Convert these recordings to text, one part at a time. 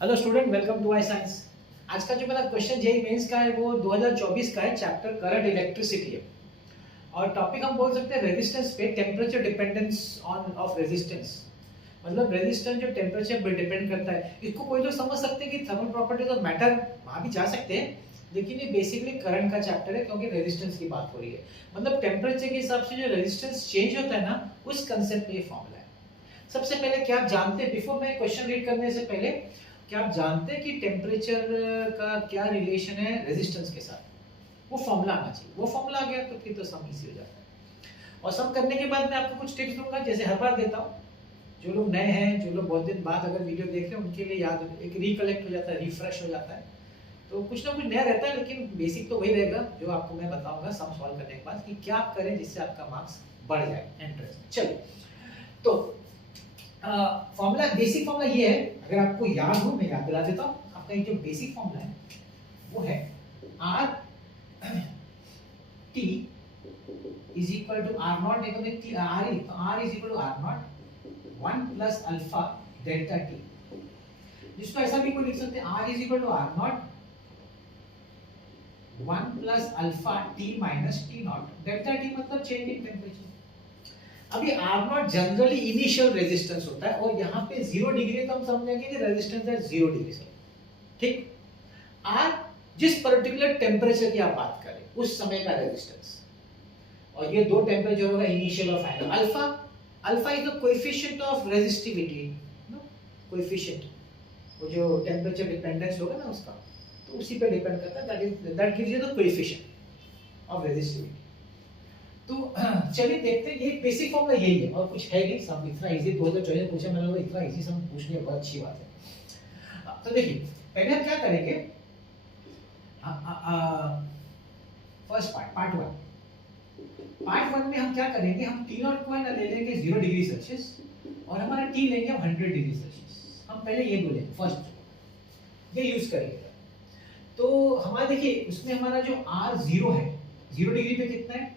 Hello student, welcome to I science. आज का जो मेरा क्वेश्चन जेईई मेंस का है वो 2024 का है, चैप्टर करंट इलेक्ट्रिसिटी है। और टॉपिक हम बोल सकते हैं रेजिस्टेंस पे, temperature dependence on off resistance. मतलब रेजिस्टेंस जो टेम्परेचर पे डिपेंड करता है। इसको कोई लोग समझ सकते हैं कि थर्मल प्रॉपर्टीज ऑफ मैटर वहां भी जा सकते हैं, लेकिन ये बेसिकली करंट का चैप्टर है क्योंकि रेजिस्टेंस की बात हो रही है। मतलब टेम्परेचर के हिसाब से जो रेजिस्टेंस चेंज होता है ना, उस कंसेप्ट पे ये फॉर्मूला है। सबसे पहले क्या आप जानते हैं, बिफोर मैं क्वेश्चन रीड करने से पहले, क्या आप जानते हैं कि टेम्परेचर का क्या रिलेशन है रेजिस्टेंस के साथ? वो फॉर्मूला आना चाहिए। वो फॉर्मूला आ गया तो फिर तो सम इजी हो जाता है। और सम करने के बाद मैं आपको कुछ टिप्स दूंगा, जैसे हर बार देता हूँ। जो लोग नए हैं, जो लोग बहुत दिन बाद अगर वीडियो देख रहे हैं, उनके लिए याद एक रिकलेक्ट हो जाता है, रिफ्रेश हो जाता है। तो कुछ ना कुछ नया रहता है, लेकिन बेसिक तो वही रहेगा जो आपको मैं बताऊंगा सम सॉल्व करने के बाद कि क्या आप करें जिससे आपका मार्क्स बढ़ जाए, इंटरेस्ट। चलिए, तो फॉर्मूला, बेसिक फॉर्मूला ये है। अगर आपको याद हो, मैं याद दिला देता हूँ। आपका एक जो बेसिक फॉर्मूला है वो है R T is equal to R not, देखो मैं आर ही, तो R is equal to R not 1 plus alpha delta T. जिसको ऐसा भी कोई लिख सकते हैं, R is equal to R not 1 plus alpha T minus T not. Delta T मतलब चेंज इन टेम्परेचर। अभी R not generally initial resistance होता है, और यहाँ पे 0 डिग्री तो हम समझेंगे कि रेजिस्टेंस है 0 डिग्री से। ठीक, आर जिस पर्टिकुलर टेम्परेचर की आप बात करें उस समय का रेजिस्टेंस, और ये दो टेम्परेचर होगा, इनिशियल और final. Alpha, alpha is the coefficient of resistivity, no coefficient, वो जो टेम्परेचर डिपेंडेंस होगा ना उसका, तो उसी पे डिपेंड करता है। That gives you the coefficient of resistivity. तो चलिए देखते हैं, ये बेसिक फॉर्मूला यही है और कुछ है नहीं। सम इतना इजी 2024 में पूछा मैंने, इतना इजी सम पूछने बहुत अच्छी बात है। तो देखिए, पहले हम क्या करेंगे, फर्स्ट पार्ट वन में हम क्या करेंगे, हम टी नॉट को ले लेंगे 0 डिग्री सेल्सियस, और हमारा टी लेंगे हम 100 डिग्री सेल्सियस। हम पहले ये बोलेंगे, फर्स्ट ये यूज करेंगे। तो हमारा देखिए, उसमें हमारा जो आर 0 है, 0 डिग्री पे कितना है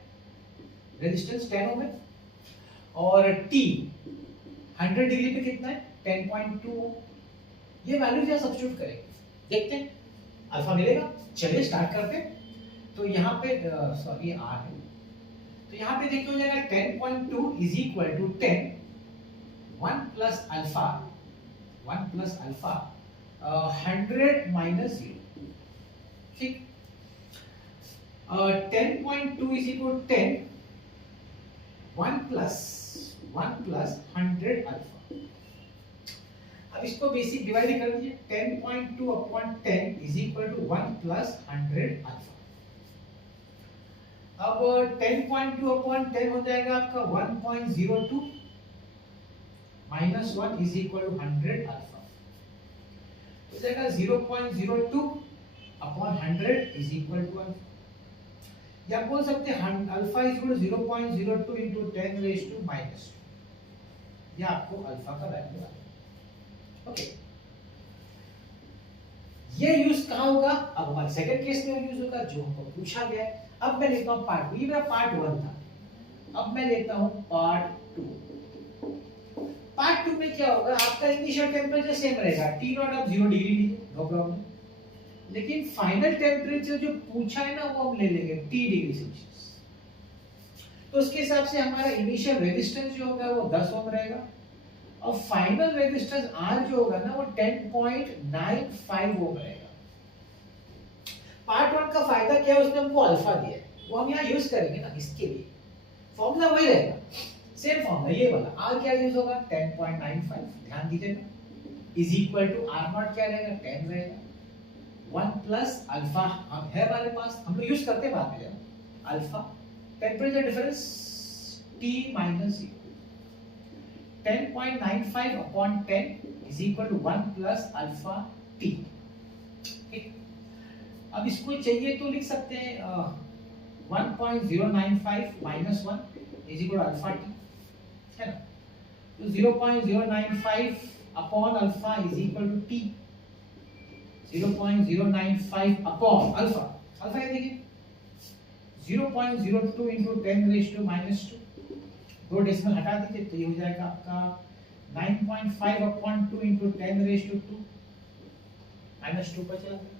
रेजिस्टेंस, 10 ओम है। और T 100 डिग्री पे कितना है, 10.2 ओम। ये वैल्यूज यहां सब्स्टिट्यूट करेंगे, देखते हैं अल्फा मिलेगा। चलिए स्टार्ट करते हैं। तो यहाँ पे सॉरी आर है, तो यहाँ पे देखिए हो जाएगा 10.2 is equal to 10 1 plus alpha 100 minus 0। ठीक, 10.2 is equal to 10 1 plus 100 alpha. अब इसको बेसिक डिवाइड कर दीजिए, 10.2 upon 10 is equal to 1 plus 100 alpha. अब 10.2 अपॉन 10 हो जाएगा आपका 1.02 minus 1 is equal to 100 alpha. हो जाएगा 0.02 upon 100 is equal to alpha. या बोल सकते हैं alpha is equal to 0.02 into 10 raise to minus 2। ये आपको अल्फा का वैल्यू आ गया। ओके, ये यूज कहां होगा, अब हमारे सेकंड केस में यूज होगा जो हमको पूछा गया है। अब मैं लेता हूं पार्ट 2, ये मेरा पार्ट 1 था। अब मैं लेता हूं पार्ट 2। पार्ट 2 में क्या होगा, आपका इनिशियल टेम्परेचर सेम रहेगा, टी नॉट आप 0 डिग्री लीजिए, नो प्रॉब्लम। लेकिन फाइनल टेम्परेचर जो पूछा है ना, वो हम ले लेंगे T डिग्री सेल्सियस। तो उसके हिसाब से हमारा इनिशियल रेजिस्टेंस जो होगा वो 10 ओम रहेगा, और फाइनल रेजिस्टेंस R जो होगा ना वो 10.95 ओम रहेगा। पार्ट 1 का फायदा क्या है, उसने हमको अल्फा दिया है, वो हम यहाँ यूज करेंगे ना, इसके लिए फॉर्मूला वही रहेगा, सेम फॉर्मूला ये वाला। R क्या यूज होगा, 10.95, ध्यान दीजिएगा, is equal to R not क्या रहेगा, 10 रहेगा, 1 प्लस अल्फा हम है हमारे पास, हम लोग यूज करते बाद में जब alpha, temperature difference T minus 0, 10.95 upon 10 is equal to 1 plus alpha T। ठीक, अब इसको चाहिए तो लिख सकते हैं 1.095 minus 1 is equal to alpha T, है ना। तो 0.095 upon alpha is equal to T, 0.095 upon alpha, alpha ये देखिए 0.02 into 10 raised to minus 2, दो डेसिमल हटा दीजिए तो ये हो जाएगा आपका 9.5 अपॉन 2 into 10 raised to 2, -2 पर चला गया।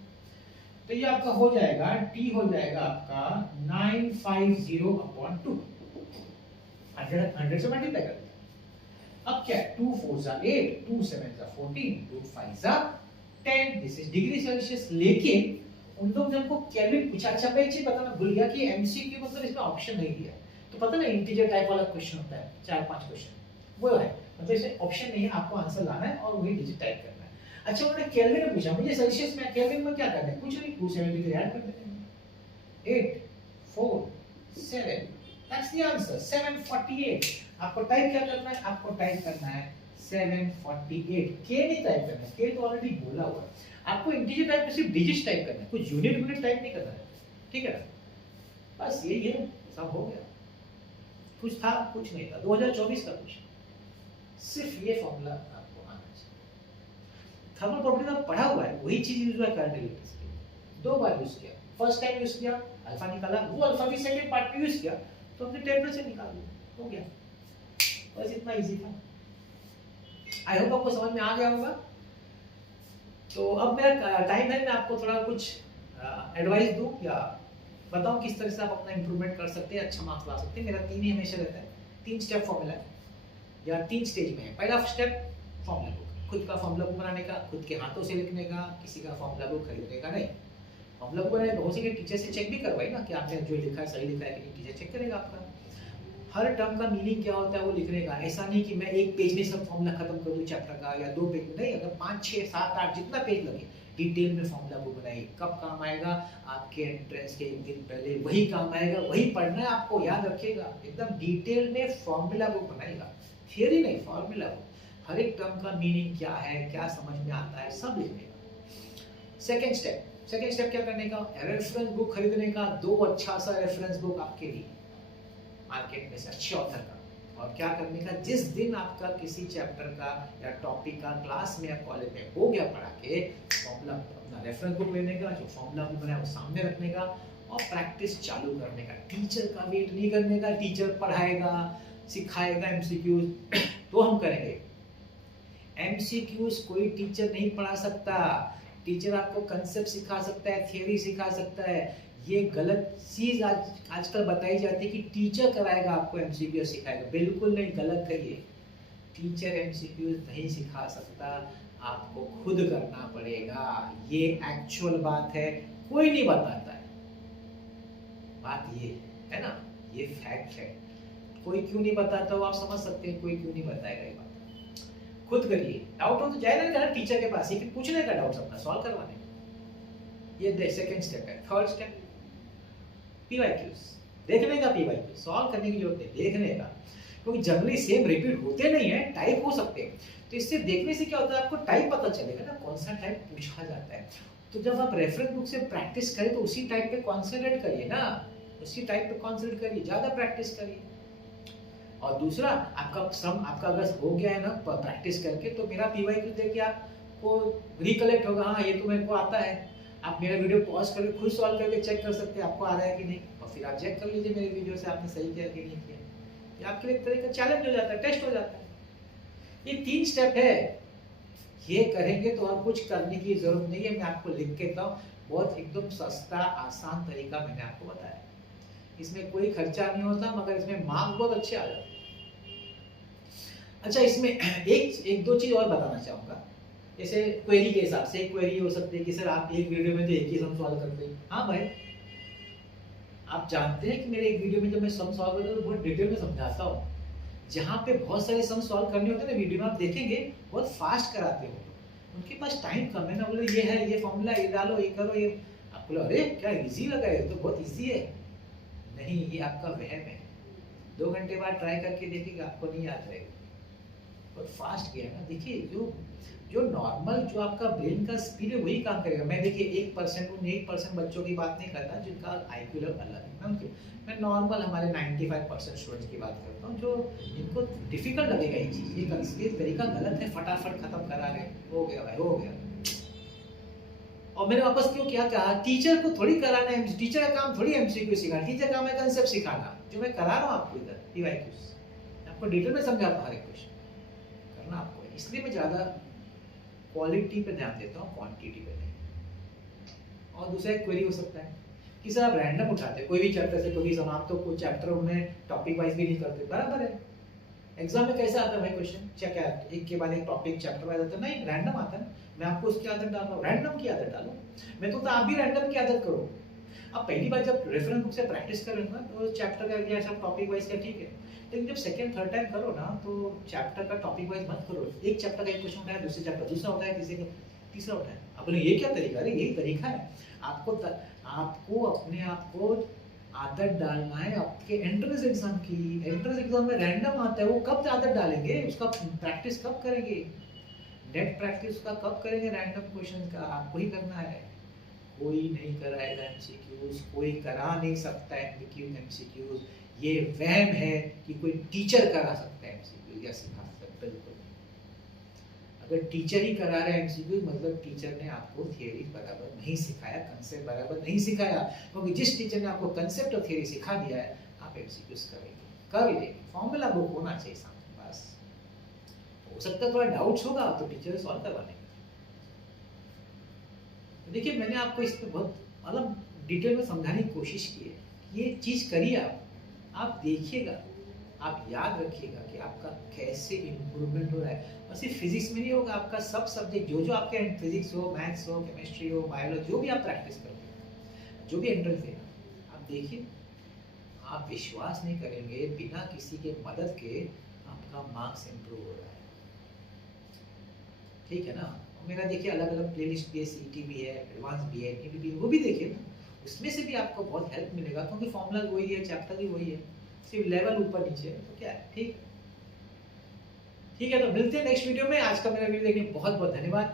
तो ये आपका हो जाएगा, t हो जाएगा आपका 950/2, 100 से मल्टीप्लाई कर दिया। अब क्या है, 2 4 जा 8, 2 7 जा 14, 2 5 जा 10, दिस इज डिग्री सेल्सियस। लेकिन उन लोग ने हमको केल्विन पूछा। अच्छा मैं एक चीज बताना भूल गया कि एमसीक्यू मतलब इसमें ऑप्शन नहीं दिया है। तो पता ना इंटीजर टाइप वाला क्वेश्चन होता है, 4-5 क्वेश्चन वो है, मतलब इसमें ऑप्शन नहीं है, आपको आंसर लाना है और वही डिजिट टाइप करना है। अच्छा उन्होंने केल्विन में पूछा, मुझे सेल्सियस में केल्विन में क्या करना है, कुछ नहीं, 273 ऐड कर देते हैं, 8 4 7, दैट्स द आंसर 748। आपको टाइप क्या करना है, आपको टाइप करना है 748, के नहीं टाइप करना है, के तो ऑलरेडी बोला हुआ है। आपको इंटीजर टाइप में सिर्फ डिजिट टाइप करना है, कुछ यूनिट टाइप नहीं करना है, ठीक है। बस यही है, सब हो गया। कुछ था कुछ नहीं था, 2024 का क्वेश्चन, सिर्फ ये फॉर्मूला आपको आना चाहिए। थर्मल प्रॉपर्टी में पढ़ा हुआ है, वही चीज यूज हुआ है करंट इलेक्ट्रिसिटी, 2 बार यूज किया। फर्स्ट टाइम यूज किया, अल्फा निकाला, वो अल्फा भी सेकंड पार्ट में यूज किया, तो हमने टेम्परेचर निकाल दिया, हो गया। बस इतना इजी था। आई होप आपको समझ में आ गया होगा। तो अब मेरा टाइम है, मैं आपको थोड़ा कुछ एडवाइस दूं या बताऊं किस तरह से आप अपना इंप्रूवमेंट कर सकते हैं, अच्छा मार्क्स ला सकते हैं। मेरा 3 ही हमेशा रहता है, 3 स्टेप फॉर्मूला है या 3 स्टेज में है। पहला स्टेप फॉर्मूला बुक, खुद का फॉर्मूला बुक बनाने का, खुद के हाथों से लिखने का, किसी का फॉर्मूला बुक खरीदने का नहीं। फॉर्मूला बुक बनाए बहुत से टीचर से चेक भी करवाई ना कि आपने जो लिखा है सही लिखा है कि नहीं, टीचर चेक करेगा आपका। हर टर्म का मीनिंग क्या होता है वो लिखने का। ऐसा नहीं कि मैं एक पेज में सब फॉर्मूला खत्म कर दूं चैप्टर का, या 2 पेज में नहीं, अगर 5 6 7 8 जितना पेज लगे डिटेल में फॉर्मूला बुक बनाइए। कब काम आएगा, आपके एंट्रेंस के एक दिन पहले वही काम आएगा, वही पढ़ना है आपको, याद रखिएगा। एकदम डिटेल में फॉर्मूला बुक बनाइएगा, थियरी नहीं, फॉर्मूला बुक। हर एक टर्म का मीनिंग क्या है, क्या समझ में आता है, सब लिखने का। सेकंड स्टेप क्या करने का, रेफरेंस बुक खरीदने का। 2 अच्छा सा रेफरेंस बुक आपके लिए मार्केट में से अच्छे ऑथर का। और क्या करने का, जिस दिन आपका किसी चैप्टर का या टॉपिक का क्लास में या कॉलेज में हो गया पढ़ा के, फॉर्मूला अपना रेफरेंस बुक लेने का, जो फॉर्मूला बुक बनाया वो सामने रखने का और प्रैक्टिस चालू करने का। टीचर का वेट नहीं करने का, टीचर पढ़ाएगा सिखाएगा एमसीक्यूज तो हम करेंगे। एमसीक्यूज कोई टीचर नहीं पढ़ा सकता। टीचर आपको कंसेप्ट सिखा सकता है, थियरी सिखा सकता है। ये गलत चीज आजकल बताई जाती है कि टीचर कराएगा आपको एमसीक्यू सिखाएगा, बिल्कुल नहीं, गलत है ये। टीचर एमसीक्यू नहीं सिखा सकता, आपको खुद करना पड़ेगा। ये एक्चुअल बात है, कोई नहीं बताता है। बात ये है ना, ये फैक्ट है। कोई क्यों नहीं बताता वो आप समझ सकते हैं, कोई क्यों नहीं बताएगा ये बात। खुद करिए। डाउट हो तो जाए ना टीचर के पास, लेकिन पूछने का डाउट अपना सॉल्व करवाने का। ये सेकंड स्टेप है। थर्ड स्टेप पीवाईक्यूज देखने का, पीवाईक्यू सॉल्व करने की जरूरत नहीं, देखने का, क्योंकि जनरली सेम रिपीट होते नहीं है, टाइप हो सकते हैं। तो इससे देखने से क्या होता है, आपको टाइप पता चलेगा ना, कौन सा टाइप पूछा जाता है। तो जब आप रेफरेंस बुक से प्रैक्टिस करें तो उसी टाइप पे कॉन्सेंट्रेट करिए ना, उसी टाइप पे कॉन्सेंट्रेट करिए, ज्यादा प्रैक्टिस करिए। और दूसरा, आपका अगर हो गया है ना प्रैक्टिस करके, तो मेरा पीवाईक्यू देख के आपको रिकलेक्ट होगा, हाँ ये तो मेरे को आता है। आप मेरा वीडियो पॉज करके खुद सॉल्व करके चेक कर सकते हैं आपको आ रहा है कि नहीं, और फिर आप चेक कर लीजिए मेरे वीडियो से आपने सही किया कि नहीं किया। ये आपके लिए एक तरह का चैलेंज हो जाता है, टेस्ट हो जाता है। ये 3 स्टेप है, ये करेंगे तो और कुछ करने की जरूरत नहीं है। मैं आपको लिख के देता हूँ, बहुत एकदम सस्ता आसान तरीका मैंने आपको बताया। इसमें कोई खर्चा नहीं होता, मगर इसमें मार्क्स बहुत अच्छे आ जाते हैं। अच्छा, इसमें एक दो चीज और बताना चाहूंगा। जैसे क्वेरी के हिसाब से एक क्वेरी हो सकती है कि सर आप एक वीडियो में तो एक ही सम सॉल्व करते हैं। हाँ भाई, आप जानते हैं कि मेरे एक वीडियो में जब मैं सम सॉल्व करता हूँ तो बहुत डिटेल में समझाता हूँ। जहाँ पे बहुत सारे सम सॉल्व करने होते हैं ना, वीडियो में आप देखेंगे बहुत फास्ट कराते हो, उनके पास टाइम कम है ना, बोले ये है, ये फॉर्मूला, ये डालो, ये करो, ये आप बोलो अरे क्या इजी लगा है, तो बहुत इजी है। नहीं, ये आपका वहम है। 2 घंटे बाद ट्राई करके देखिएगा, आपको नहीं याद रहेगा, बहुत फास्ट किया ना। देखिए जो नॉर्मल जो आपका ब्रेन का स्पीड है वही काम करेगा। मैं देखिए 1% बच्चों की बात नहीं करता जिनका आईक्यू लेवल अलग है ना उनके, मैं नॉर्मल हमारे 95% स्टूडेंट्स की बात करता हूँ, जो इनको डिफिकल्ट लगेगा ये चीज़, ये तरीका गलत है, फटाफट खत्म करा रहे, हो गया भाई हो गया। और मैंने वापस क्यों क्या कहा, टीचर को थोड़ी कराना है, टीचर का काम थोड़ी एमसीक्यू सिखाना, टीचर का काम है कंसेप्ट सिखाना। जो मैं करा रहा हूँ आपको इधर पीवाईक्यूज, आपको डिटेल में समझाता हूँ हर एक क्वेश्चन करना आपको है। इसलिए मैं ज़्यादा क्वालिटी पे ध्यान देता हूँ, क्वांटिटी पे नहीं। और दूसरा एक क्वेरी हो सकता है कि सर आप रैंडम उठाते हैं कोई भी चैप्टर से, कोई भी सवाल, तो कोई चैप्टर उन्हें टॉपिक वाइज भी नहीं करते, बराबर है। एग्जाम में कैसा आता है भाई क्वेश्चन, क्या एक के बाद एक टॉपिक चैप्टर वाइज आता है, नहीं रैंडम आता है। मैं आपको उसकी आदत डाल रहा हूँ, रैंडम की आदत डालो। मैं तो आप भी रैंडम की आदत करो। अब पहली बार जब रेफरेंस बुक से प्रैक्टिस कर रहे हो ना, तो चैप्टर का या सब टॉपिक वाइज का ठीक है, लेकिन जब सेकंड थर्ड टाइम करो ना, तो चैप्टर का टॉपिक वाइज मत करो। एक चैप्टर का एक क्वेश्चन उठाया, दूसरे चैप्टर दूसरा उठाया, तीसरे का तीसरा उठाया। अब बोले ये क्या तरीका है? यही तरीका है। आपको अपने आप को आदत डालना है आपके एंट्रेंस एग्जाम की। एंट्रेंस एग्जाम में रैंडम आता है, वो कब आदत डालेंगे, उसका प्रैक्टिस कब करेंगे, नेट प्रैक्टिस का कब करेंगे, रैंडम क्वेश्चन का आपको ही करना है। कोई नहीं कराएगा एमसीक्यूज, कोई करा नहीं सकता एमसीक्यूज। ये वहम है कि कोई टीचर करा सकता है एमसीक्यूज या सिखा सकता है, बिल्कुल। अगर टीचर ही करा रहा है एमसीक्यूज, मतलब टीचर ने आपको थियरी बराबर नहीं सिखाया, कंसेप्ट बराबर नहीं सिखाया। क्योंकि जिस टीचर ने आपको कंसेप्ट और थियरी सिखा दिया है, आप एमसीक्यूज करेंगे, कर लेंगे। फॉर्मूला बुक होना चाहिए सामने पास। हो सकता है थोड़ा डाउट्स होगा तो टीचर सॉल्व करवाने। देखिए मैंने आपको इस पे बहुत मतलब डिटेल में समझाने की कोशिश की है। ये चीज़ करिए आप देखिएगा, आप याद रखिएगा कि आपका कैसे इम्प्रूवमेंट हो रहा है। और सिर्फ फिजिक्स में नहीं होगा, आपका सब सब्जेक्ट जो आपके फिजिक्स हो, मैथ्स हो, केमिस्ट्री हो, बायोलॉजी, जो भी आप प्रैक्टिस करते हैं, जो भी एंट्रेंस देना, आप देखिए, आप विश्वास नहीं करेंगे, बिना किसी के मदद के आपका मार्क्स इम्प्रूव हो रहा है। ठीक है ना। मेरा देखिए अलग अलग प्लेलिस्ट भी है, सीईटी भी है, एडवांस भी है, नीट भी है, वो भी देखिए ना, उसमें से भी आपको बहुत हेल्प मिलेगा। क्योंकि फॉर्मूला वही है, चैप्टर भी वही है, सिर्फ लेवल ऊपर नीचे है, तो क्या है। ठीक है, तो मिलते हैं नेक्स्ट वीडियो में। आज का मेरा वीडियो देखने बहुत बहुत धन्यवाद।